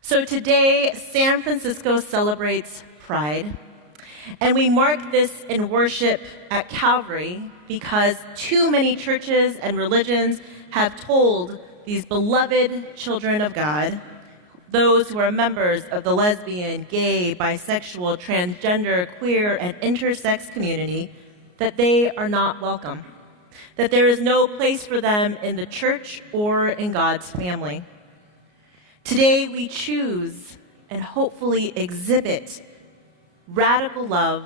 So today, San Francisco celebrates Pride, and we mark this in worship at Calvary because too many churches and religions have told these beloved children of God, those who are members of the lesbian, gay, bisexual, transgender, queer, and intersex community, that they are not welcome, that there is no place for them in the church or in God's family. Today we choose and hopefully exhibit radical love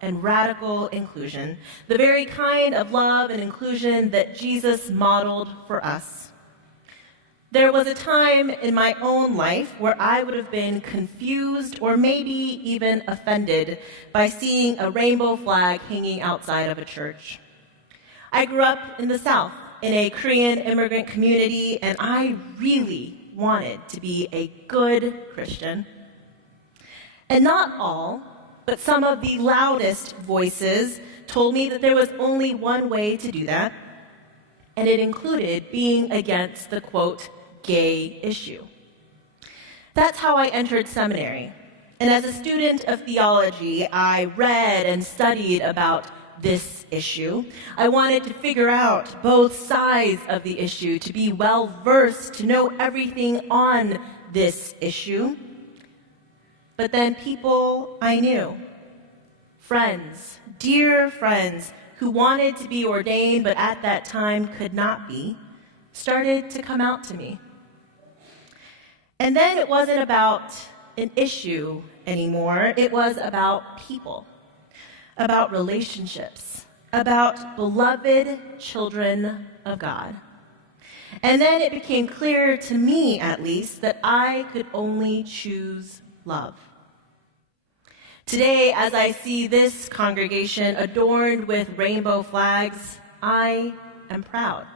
and radical inclusion, the very kind of love and inclusion that Jesus modeled for us. There was a time in my own life where I would have been confused or maybe even offended by seeing a rainbow flag hanging outside of a church. I grew up in the South in a Korean immigrant community, and I really wanted to be a good Christian. And not all, but some of the loudest voices told me that there was only one way to do that, and it included being against the, quote, gay issue. That's how I entered seminary. And as a student of theology, I read and studied about this issue. I wanted to figure out both sides of the issue, to be well-versed, to know everything on this issue. But then people I knew, friends, dear friends, who wanted to be ordained but at that time could not be, started to come out to me. And then it wasn't about an issue anymore. It was about people, about relationships, about beloved children of God. And then it became clear to me, at least, that I could only choose love. Today, as I see this congregation adorned with rainbow flags, I am proud.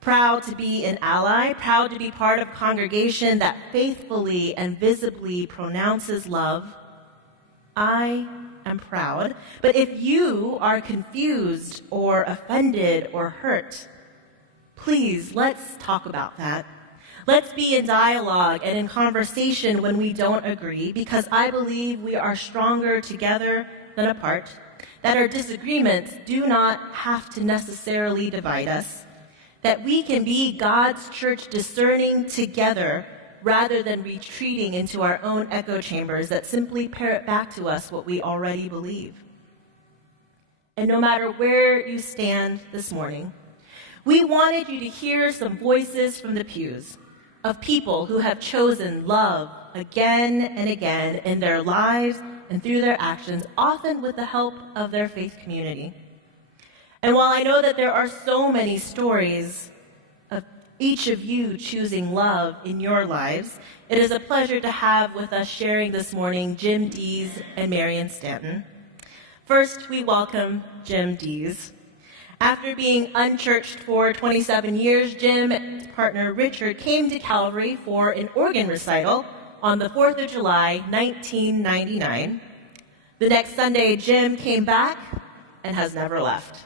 Proud to be an ally, proud to be part of a congregation that faithfully and visibly pronounces love. I am proud. But if you are confused or offended or hurt, please, let's talk about that. Let's be in dialogue and in conversation when we don't agree, because I believe we are stronger together than apart, that our disagreements do not have to necessarily divide us, that we can be God's church discerning together rather than retreating into our own echo chambers that simply parrot back to us what we already believe. And no matter where you stand this morning, we wanted you to hear some voices from the pews of people who have chosen love again and again in their lives and through their actions, often with the help of their faith community. And while I know that there are so many stories of each of you choosing love in your lives, it is a pleasure to have with us sharing this morning Jim Dees and Marion Stanton. First, we welcome Jim Dees. After being unchurched for 27 years, Jim and his partner Richard came to Calvary for an organ recital on the 4th of July, 1999. The next Sunday, Jim came back and has never left.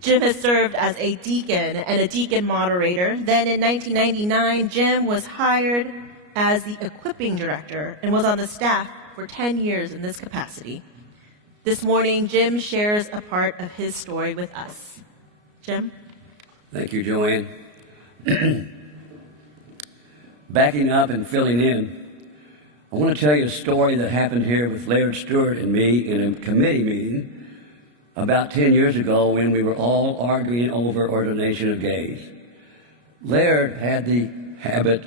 Jim has served as a deacon and a deacon moderator. Then in 1999, Jim was hired as the equipping director and was on the staff for 10 years in this capacity. This morning, Jim shares a part of his story with us. Jim? Thank you, Joann. Backing up and filling in, I want to tell you a story that happened here with Laird Stewart and me in a committee meeting about 10 years ago when we were all arguing over ordination of gays. Laird had the habit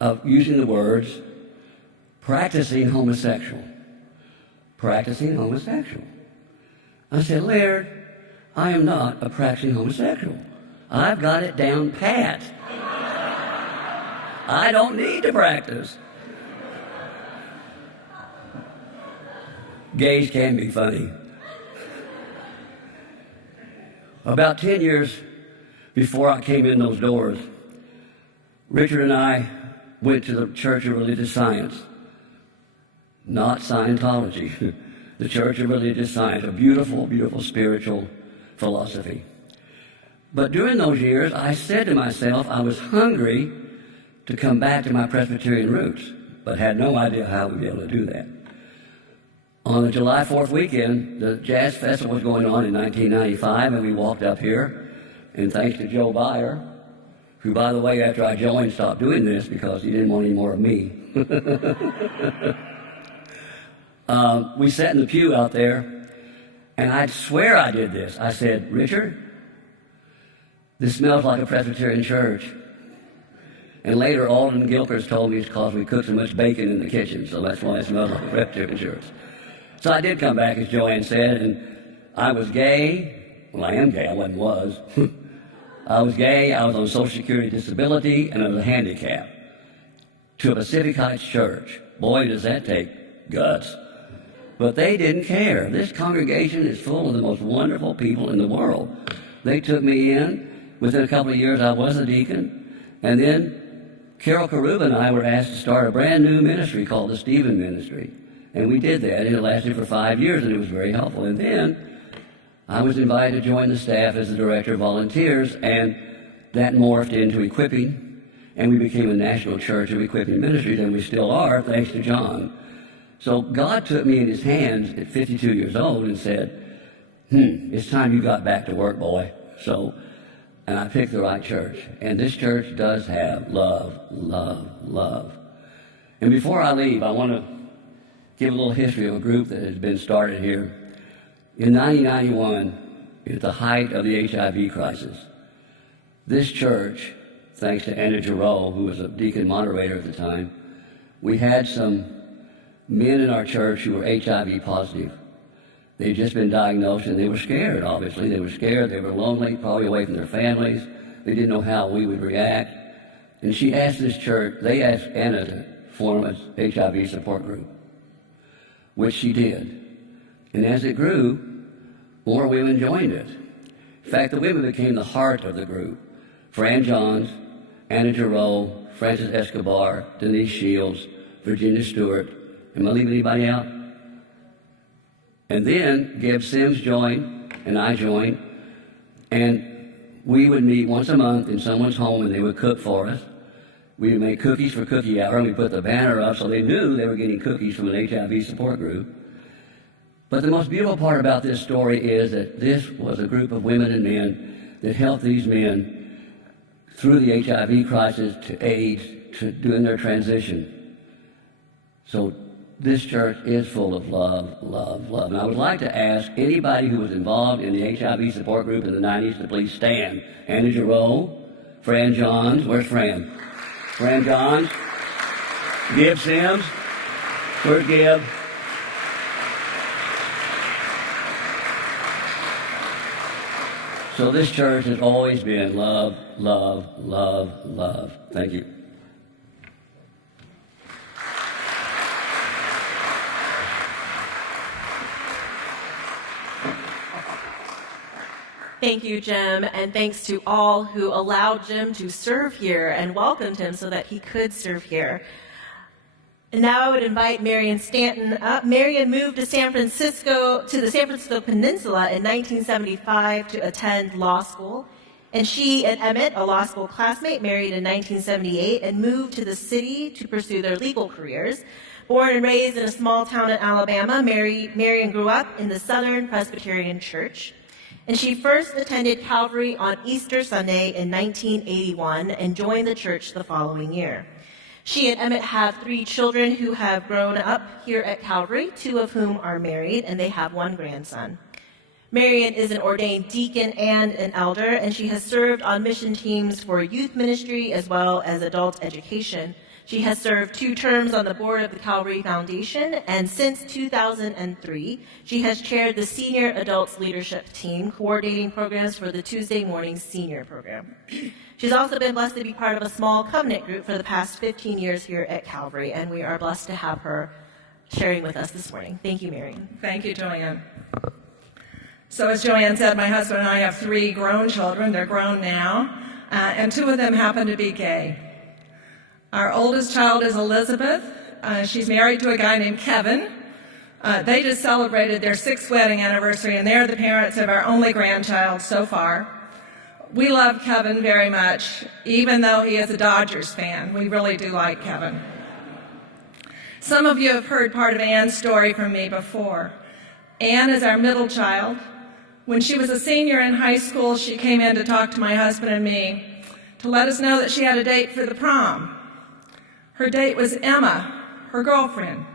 of using the words, practicing homosexual. Practicing homosexual. I said, Laird, I am not a practicing homosexual. I've got it down pat. I don't need to practice. Gays can be funny. About 10 years before I came in those doors, Richard and I went to the Church of Religious Science. Not Scientology, the Church of Religious Science, a beautiful, beautiful spiritual philosophy. But during those years, I said to myself, I was hungry to come back to my Presbyterian roots, but had no idea how we'd be able to do that. On the July 4th weekend, the Jazz Festival was going on in 1995, and we walked up here, and thanks to Joe Byer, who, by the way, after I joined, stopped doing this because he didn't want any more of me. We sat in the pew out there, and I swear I did this. I said, "Richard, this smells like a Presbyterian church." And later, Alden Gilchrist told me it's because we cooked so much bacon in the kitchen, so that's why it smells like a Presbyterian church. So I did come back, as Joann said, and I was gay. Well, I am gay. I was. I was gay. I was on Social Security disability, and I was handicapped. To a Pacific Heights church. Boy, does that take guts. But they didn't care. This congregation is full of the most wonderful people in the world. They took me in. Within a couple of years, I was a deacon. And then Carol Karuba and I were asked to start a brand new ministry called the Stephen Ministry. And we did that, and it lasted for 5 years, and it was very helpful. And then I was invited to join the staff as the director of volunteers, and that morphed into equipping, and we became a national church of equipping ministries, and we still are, thanks to John. So God took me in his hands at 52 years old and said, it's time you got back to work, boy. And I picked the right church. And this church does have love, love, love. And before I leave, I want to give a little history of a group that has been started here. In 1991, at the height of the HIV crisis, this church, thanks to Anna Giroux, who was a deacon moderator at the time, we had some men in our church who were HIV positive. They'd just been diagnosed, and they were scared, obviously. They were scared. They were lonely, probably away from their families. They didn't know how we would react. And she asked this church, they asked Anna to form an HIV support group, which she did. And as it grew, more women joined it. In fact, the women became the heart of the group. Fran Johns, Anna Giroux, Frances Escobar, Denise Shields, Virginia Stewart. Am I leaving anybody out? And then Gib Sims joined, and I joined, and we would meet once a month in someone's home, and they would cook for us. We would make cookies for cookie hour, and we put the banner up so they knew they were getting cookies from an HIV support group. But the most beautiful part about this story is that this was a group of women and men that helped these men through the HIV crisis to AIDS, to doing their transition. So this church is full of love, love, love. And I would like to ask anybody who was involved in the HIV support group in the 90s to please stand. Anna Giroux, Fran Johns, where's Fran? Fran Johns, Gib Sims, where's Gib? So this church has always been love, love, love, love. Thank you. Thank you, Jim, and thanks to all who allowed Jim to serve here and welcomed him so that he could serve here. And now I would invite Marion Stanton up. Marion moved to the San Francisco Peninsula in 1975 to attend law school. And she and Emmett, a law school classmate, married in 1978 and moved to the city to pursue their legal careers. Born and raised in a small town in Alabama, Marion grew up in the Southern Presbyterian Church. And she first attended Calvary on Easter Sunday in 1981 and joined the church the following year. She and Emmett have 3 children who have grown up here at Calvary, 2 of whom are married, and they have 1 grandson. Marion is an ordained deacon and an elder, and she has served on mission teams for youth ministry as well as adult education. She has served 2 terms on the board of the Calvary Foundation, and since 2003, she has chaired the Senior Adults Leadership Team, coordinating programs for the Tuesday Morning Senior Program. She's also been blessed to be part of a small covenant group for the past 15 years here at Calvary, and we are blessed to have her sharing with us this morning. Thank you, Marion. Thank you, Joann. So as Joann said, my husband and I have 3 grown children. They're grown now, and 2 of them happen to be gay. Our oldest child is Elizabeth. She's married to a guy named Kevin. They just celebrated their 6th wedding anniversary, and they're the parents of our only grandchild so far. We love Kevin very much, even though he is a Dodgers fan. We really do like Kevin. Some of you have heard part of Ann's story from me before. Ann is our middle child. When she was a senior in high school, she came in to talk to my husband and me to let us know that she had a date for the prom. Her date was Emma, her girlfriend.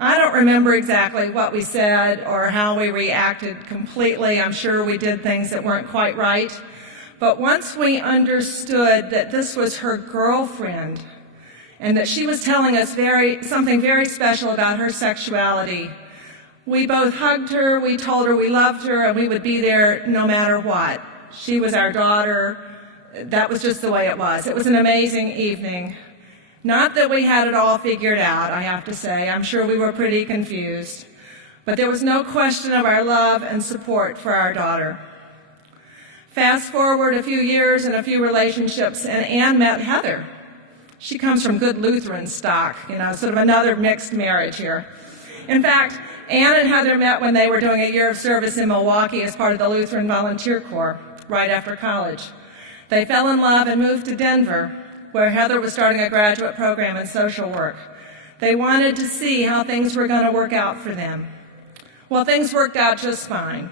I don't remember exactly what we said or how we reacted completely. I'm sure we did things that weren't quite right. But once we understood that this was her girlfriend and that she was telling us something very special about her sexuality, we both hugged her, we told her we loved her, and we would be there no matter what. She was our daughter. That was just the way it was. It was an amazing evening. Not that we had it all figured out, I have to say. I'm sure we were pretty confused. But there was no question of our love and support for our daughter. Fast forward a few years and a few relationships, and Ann met Heather. She comes from good Lutheran stock, sort of another mixed marriage here. In fact, Ann and Heather met when they were doing a year of service in Milwaukee as part of the Lutheran Volunteer Corps, right after college. They fell in love and moved to Denver, where Heather was starting a graduate program in social work. They wanted to see how things were going to work out for them. Well, things worked out just fine.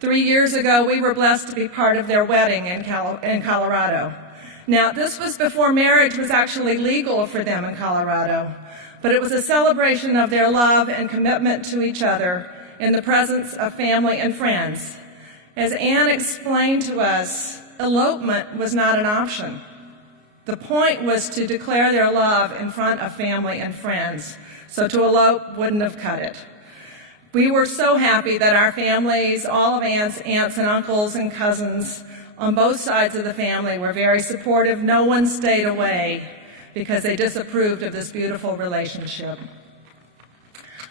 3 years ago, we were blessed to be part of their wedding in Colorado. Now, this was before marriage was actually legal for them in Colorado, but it was a celebration of their love and commitment to each other in the presence of family and friends. As Ann explained to us, elopement was not an option. The point was to declare their love in front of family and friends, so to elope wouldn't have cut it. We were so happy that our families, all of Ann's aunts and uncles and cousins on both sides of the family were very supportive. No one stayed away because they disapproved of this beautiful relationship.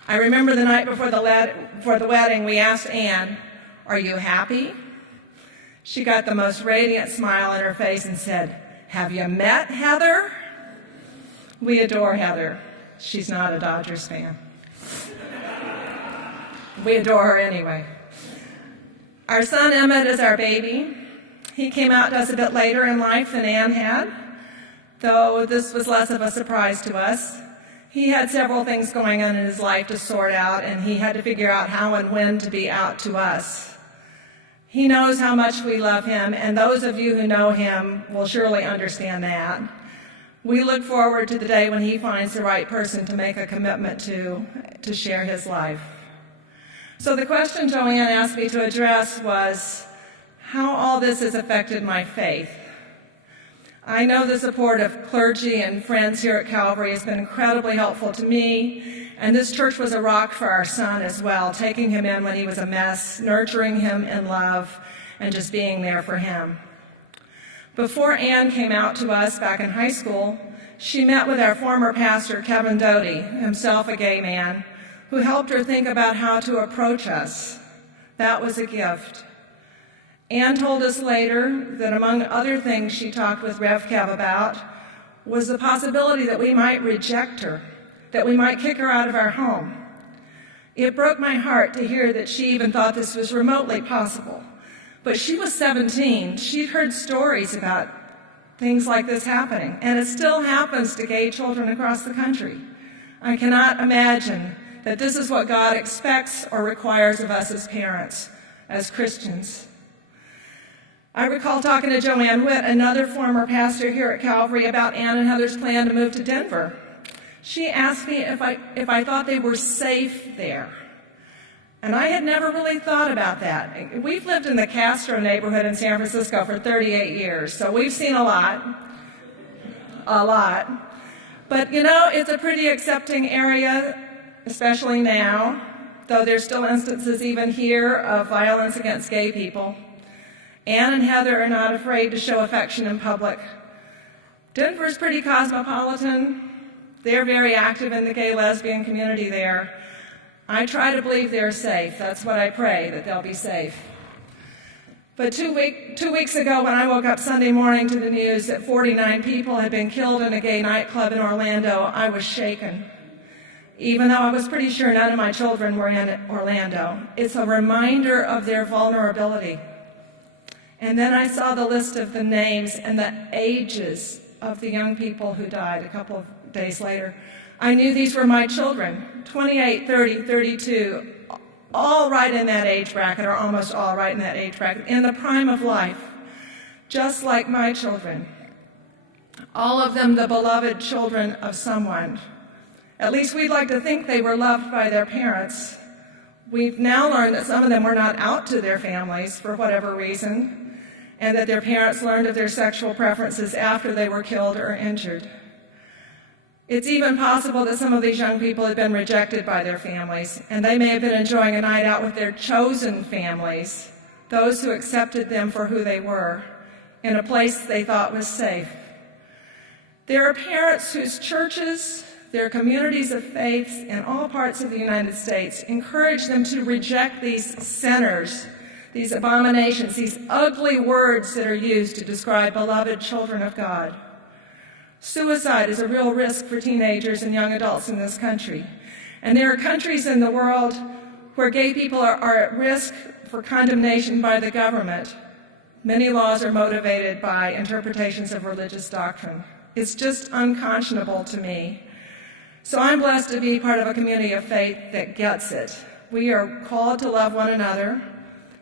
I remember the night before the wedding, we asked Ann, "Are you happy?" She got the most radiant smile on her face and said, "Have you met Heather?" We adore Heather. She's not a Dodgers fan. We adore her anyway. Our son Emmett is our baby. He came out to us a bit later in life than Ann had, though this was less of a surprise to us. He had several things going on in his life to sort out, and he had to figure out how and when to be out to us. He knows how much we love him, and those of you who know him will surely understand that. We look forward to the day when he finds the right person to make a commitment to share his life. So the question Joann asked me to address was how all this has affected my faith. I know the support of clergy and friends here at Calvary has been incredibly helpful to me, and this church was a rock for our son as well, taking him in when he was a mess, nurturing him in love, and just being there for him. Before Ann came out to us back in high school, she met with our former pastor, Kevin Doty, himself a gay man, who helped her think about how to approach us. That was a gift. Ann told us later that among other things she talked with Rev Kev about was the possibility that we might reject her, that we might kick her out of our home. It broke my heart to hear that she even thought this was remotely possible. But she was 17. She'd heard stories about things like this happening, and it still happens to gay children across the country. I cannot imagine that this is what God expects or requires of us as parents, as Christians. I recall talking to Joann Witt, another former pastor here at Calvary, about Ann and Heather's plan to move to Denver. She asked me if I thought they were safe there. And I had never really thought about that. We've lived in the Castro neighborhood in San Francisco for 38 years, so we've seen a lot. But it's a pretty accepting area, especially now, though there's still instances even here of violence against gay people. Ann and Heather are not afraid to show affection in public. Denver's pretty cosmopolitan. They're very active in the gay lesbian community there. I try to believe they're safe. That's what I pray, that they'll be safe. But 2 weeks ago, when I woke up Sunday morning to the news that 49 people had been killed in a gay nightclub in Orlando, I was shaken. Even though I was pretty sure none of my children were in Orlando. It's a reminder of their vulnerability. And then I saw the list of the names and the ages of the young people who died a couple of days later. I knew these were my children, 28, 30, 32, all right in that age bracket, or almost all right in that age bracket, in the prime of life, just like my children. All of them the beloved children of someone. At least we'd like to think they were loved by their parents. We've now learned that some of them were not out to their families for whatever reason, and that their parents learned of their sexual preferences after they were killed or injured. It's even possible that some of these young people had been rejected by their families, and they may have been enjoying a night out with their chosen families, those who accepted them for who they were, in a place they thought was safe. There are parents whose churches, their communities of faith in all parts of the United States encourage them to reject these sinners, these abominations, these ugly words that are used to describe beloved children of God. Suicide is a real risk for teenagers and young adults in this country. And there are countries in the world where gay people are at risk for condemnation by the government. Many laws are motivated by interpretations of religious doctrine. It's just unconscionable to me. So I'm blessed to be part of a community of faith that gets it. We are called to love one another.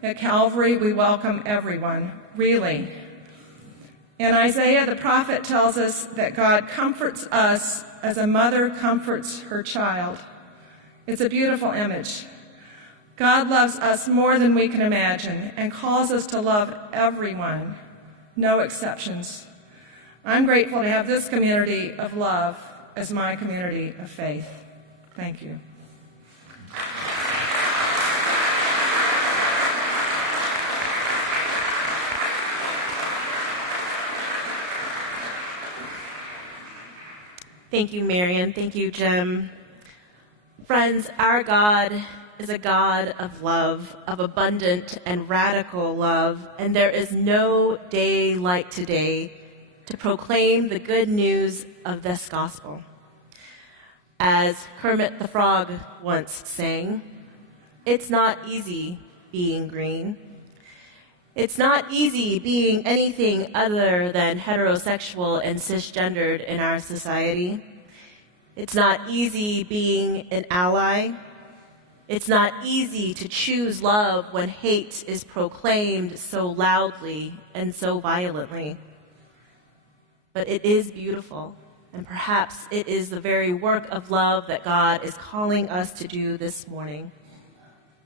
At Calvary, we welcome everyone, really. And Isaiah, the prophet, tells us that God comforts us as a mother comforts her child. It's a beautiful image. God loves us more than we can imagine and calls us to love everyone, no exceptions. I'm grateful to have this community of love as my community of faith. Thank you. Thank you, Marion. Thank you, Jim. Friends, our God is a God of love, of abundant and radical love, and there is no day like today to proclaim the good news of this gospel. As Kermit the Frog once sang, it's not easy being green. It's not easy being anything other than heterosexual and cisgendered in our society. It's not easy being an ally. It's not easy to choose love when hate is proclaimed so loudly and so violently. But it is beautiful, and perhaps it is the very work of love that God is calling us to do this morning.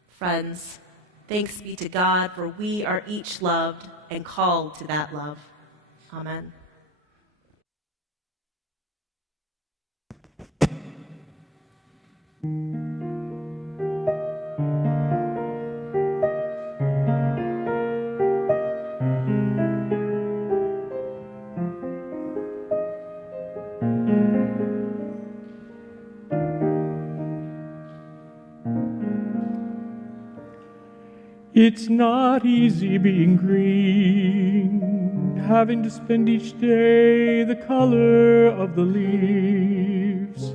Friends, thanks be to God, for we are each loved and called to that love. Amen. It's not easy being green, having to spend each day the color of the leaves,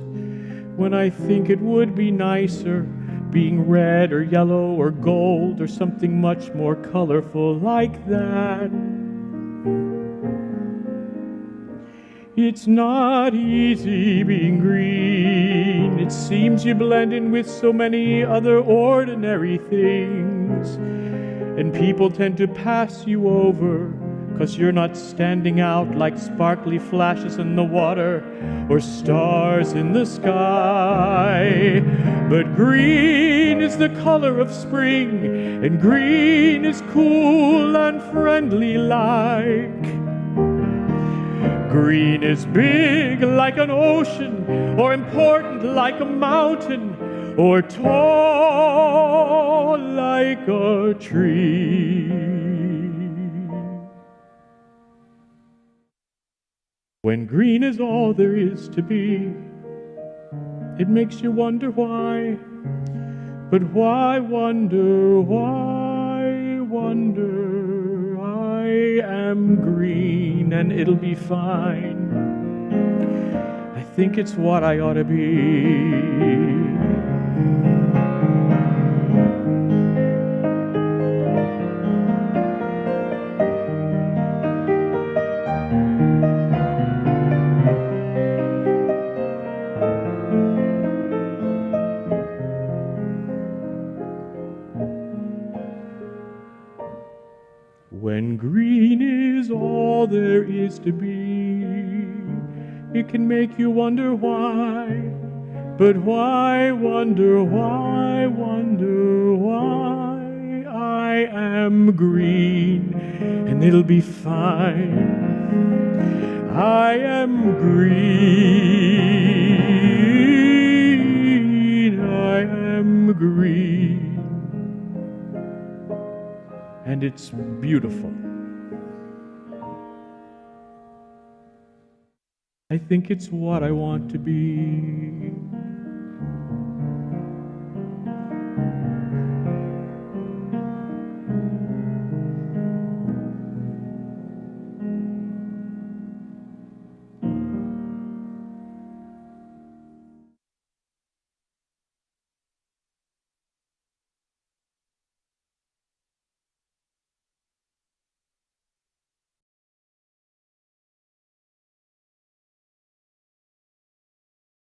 when I think it would be nicer being red or yellow or gold or something much more colorful like that. It's not easy being green. It seems you blend in with so many other ordinary things, and people tend to pass you over because you're not standing out like sparkly flashes in the water or stars in the sky. But green is the color of spring, and green is cool and friendly like. Green is big like an ocean, or important like a mountain, or tall like a tree. When green is all there is to be, it makes you wonder why. But why wonder, why wonder? I am green and it'll be fine. I think it's what I ought to be. When green is all there is to be, it can make you wonder why. But why wonder why I am green, and it'll be fine. I am green, I am green, and it's beautiful. I think it's what I want to be.